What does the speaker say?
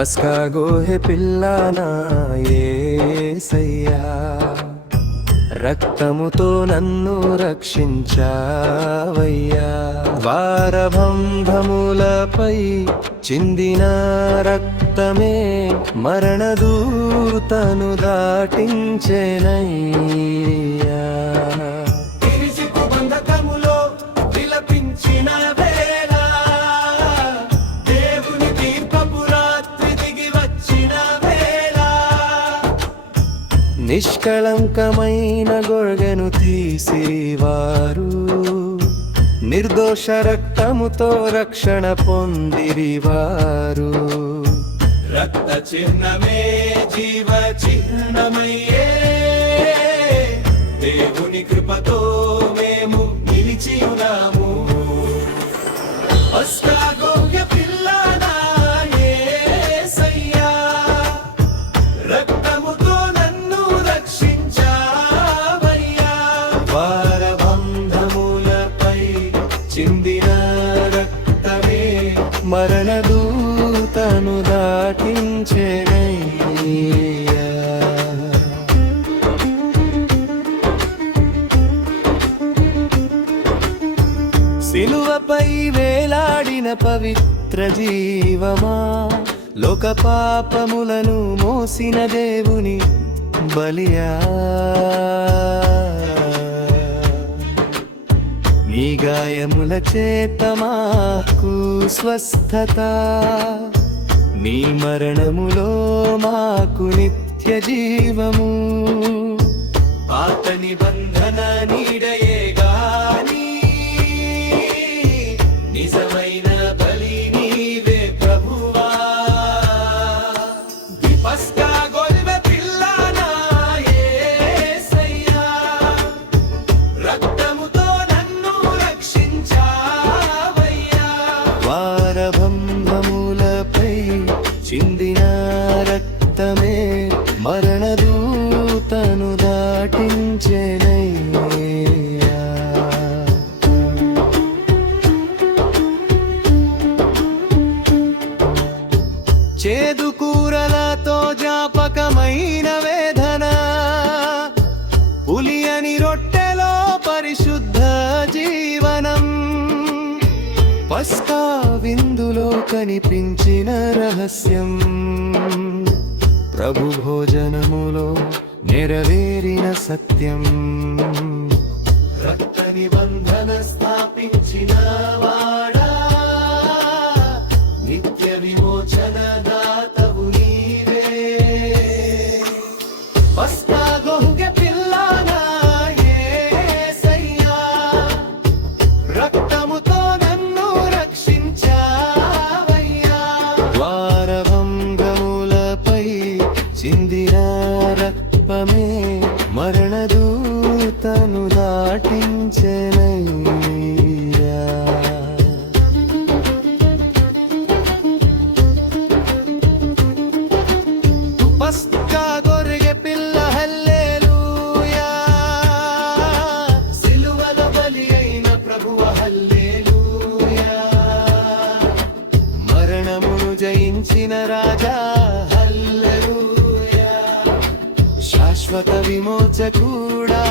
పస్కా గోహె పిల్లనా యేసయ్యా, రక్తముతో నన్ను రక్షించావయ్యా. వారబంధములపై చిందిన రక్తమే మరణదూతను దాటించెనయ్యా. నిష్కళంకమైన గొర్గెను తీసివారు నిర్దోష రక్తముతో రక్షణ పొందిరివారు. రక్త చిహ్నమే జీవ చిహ్నమయ్యే, దేవుని కృపతో మేము నిలిచి ఉన్నాము. చిందిన రక్తమే మరణదూతను దాటించెనయ్యా. సిలువపై వేలాడిన పవిత్ర జీవమా, లోక పాపములను మోసిన దేవుని బలియా. నీ గాయముల చేత మాకు స్వస్థత, నీ మరణములో మాకు నిత్య జీవము. పాత నిబంధన నీడయే గాని నిజమైన బలి నీవే ప్రభువా. పస్కా గొర్రె పిల్లనా యేసయ్యా, రక్తముతో నన్ను రక్షించావయ్యా. వారబంధములపై చిందిన రక్తమే మరణదూతను దాటించెనయ్యా. చేదు కూరలతో జ్ఞాపకమైన వేదన, పులియని రొట్టెలో పరిశుద్ధ జీవనం. పస్కా విందులో కనిపించిన రహస్యం, ప్రభు భోజనములో నెరవేరిన సత్యం. రక్త నిబంధన స్థాపించిన వాడా, నిత్య విమోచన దాతవు నీవే. పస్కా గొర్రె పిల్లనా యేసయ్యా, రక్తముతో నన్ను రక్షించావయ్యా. వారభంగములపై చిందిన రక్తమే మరణదూతను దాటించెనయ్యా. పస్కా గొర్రె పిల్ల హల్లెలూయా, సిలువలో బలి అయిన ప్రభువ హల్లెలూయా. మరణమును జయించిన రాజా హల్లెలూయా, శాశ్వత విమోచకుడా